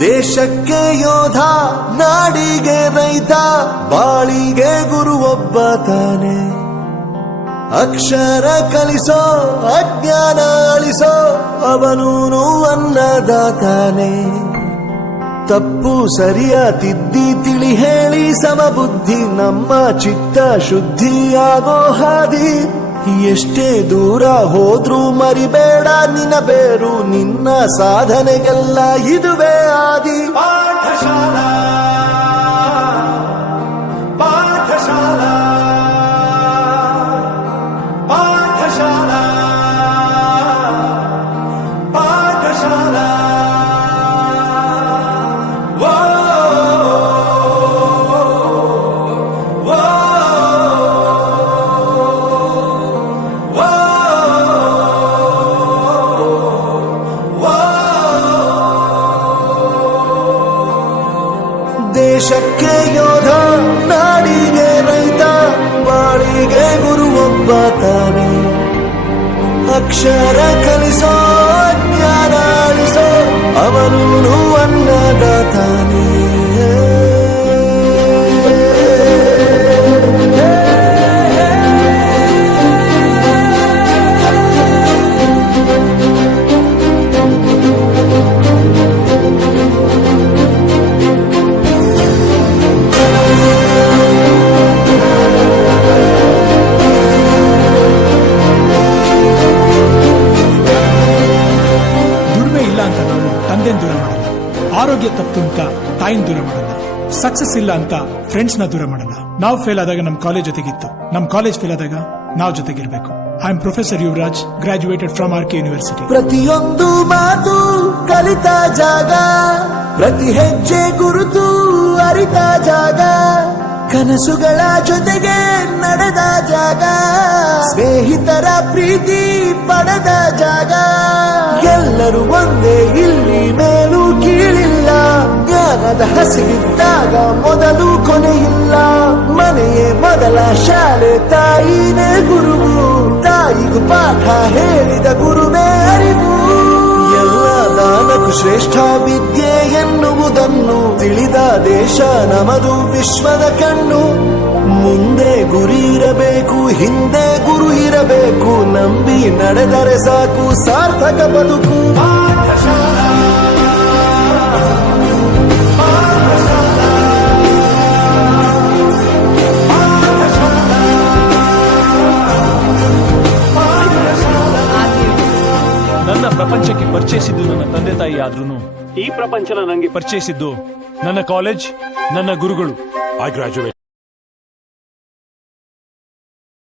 ದೇಶಕ್ಕೆ ಯೋಧ, ನಾಡಿಗೆ ರೈತ, ಬಾಳಿಗೆ ಗುರು ಒಬ್ಬ ತಾನೆ. ಅಕ್ಷರ ಕಲಿಸೋ, ಅಜ್ಞಾನ ಅಳಿಸೋ, ಅವನೂನು ಅನ್ನದಾತಾನೆ. ತಪ್ಪು ಸರಿಯ ತಿದ್ದಿ ತಿಳಿ ಹೇಳಿ ಸಮಬುದ್ಧಿ ನಮ್ಮ ಚಿತ್ತ ಶುದ್ಧಿಯಾಗೋ ಹಾದಿ. ಎಷ್ಟೇ ದೂರ ಹೋದ್ರೂ ಮರಿಬೇಡ ನಿನ್ನ ಬೇರು, ನಿನ್ನ ಸಾಧನೆಗೆಲ್ಲ ಇದುವೇ ಆದಿ. ಪಾಠಶಾಲಾ ಪಾಠಶಾಲಾ ಪಾಠಶಾಲಾ ಪಾಠಶಾಲಾ. ದೇಶಕ್ಕೆ ಯೋಧ, ನಾಡಿಗೆ ರೈತ, ಬಾಳಿಗೆ ಗುರು ಒಬ್ಬ ತಾನೆ. ಅಕ್ಷರ ಕಲಿಸೋ, ಜ್ಞಾನ ಅಳಿಸೋ, ಅವನೂನು ಅನ್ನದಾತಾನೆ. ತಂದೆನ್ ದೂರ ಮಾಡಲ್ಲ, ಆರೋಗ್ಯ ತಪ್ಪು ಅಂತ ತಾಯಿನ ದೂರ ಮಾಡಲ್ಲ, ಸಕ್ಸಸ್ ಇಲ್ಲ ಅಂತ ಫ್ರೆಂಡ್ಸ್ ನ ದೂರ ಮಾಡಲ್ಲ. ನಾವು ಫೇಲ್ ಆದಾಗ ನಮ್ ಕಾಲೇಜ್ ಜೊತೆಗಿತ್ತು, ನಮ್ ಕಾಲೇಜ್ ಫೇಲ್ ಆದಾಗ ನಾವು ಜೊತೆಗಿರ್ಬೇಕು. I am professor Yuvraj, graduated from R K university. ಪ್ರತಿಯೊಂದು ಮಾತು ಕಲಿತ ಜಾಗ, ಪ್ರತಿ ಹೆಜ್ಜೆ ಗುರುತು ಅರಿತ ಜಾಗ, ಕನಸುಗಳ ಜೊತೆಗೆ ನಡೆದ ಜಾಗ, ಸ್ನೇಹಿತರ ಪ್ರೀತಿ ಪಡೆದ ಜಾಗ. ಎಲ್ಲರೂ ಒಂದೇ ಇಲ್ಲಿ, ಮೇಲೂ ಕೀಳಿಲ್ಲ, ಜ್ಞಾನದ ಹಸಿವಿದ್ದಾಗ ಮೊದಲು ಕೊನೆಯಿಲ್ಲ. ಮನೆಯೇ ಮೊದಲ ಶಾಲೆ, ತಾಯಿನೇ ಗುರುವು, ತಾಯಿಗೂ ಪಾಠ ಹೇಳಿದ ಗುರುವೇ ಅರಿವು. ಎಲ್ಲ ದಾನಕ್ಕೂ ಶ್ರೇಷ್ಠ ವಿದ್ಯೆ ಎನ್ನುವುದನ್ನು ತಿಳಿದ ದೇಶ ನಮದು, ವಿಶ್ವದ ಕಣ್ಣು. ಮುಂದೆ ಗುರಿ ಇರಬೇಕು, ಹಿಂದೆ ಗುರು ಇರಬೇಕು, ನಂಬಿ ನಡೆದರೆ ಸಾಕು ಸಾರ್ಥಕ ಬದುಕು. ಪಾಠಶಾಲಾ ಪಾಠಶಾಲಾ ಪಾಠಶಾಲಾ ಪಾಠಶಾಲಾ. ನನ್ನ ಪ್ರಪಂಚಕ್ಕೆ ಪರಿಚಯಿಸಿದ್ದು ನನ್ನ ತಂದೆ ತಾಯಿ ಆದ್ರೂ ಈ ಪ್ರಪಂಚನ ನನಗೆ ಪರಿಚಯಿಸಿದ್ದು ನನ್ನ ಕಾಲೇಜ್, ನನ್ನ ಗುರುಗಳು. I graduated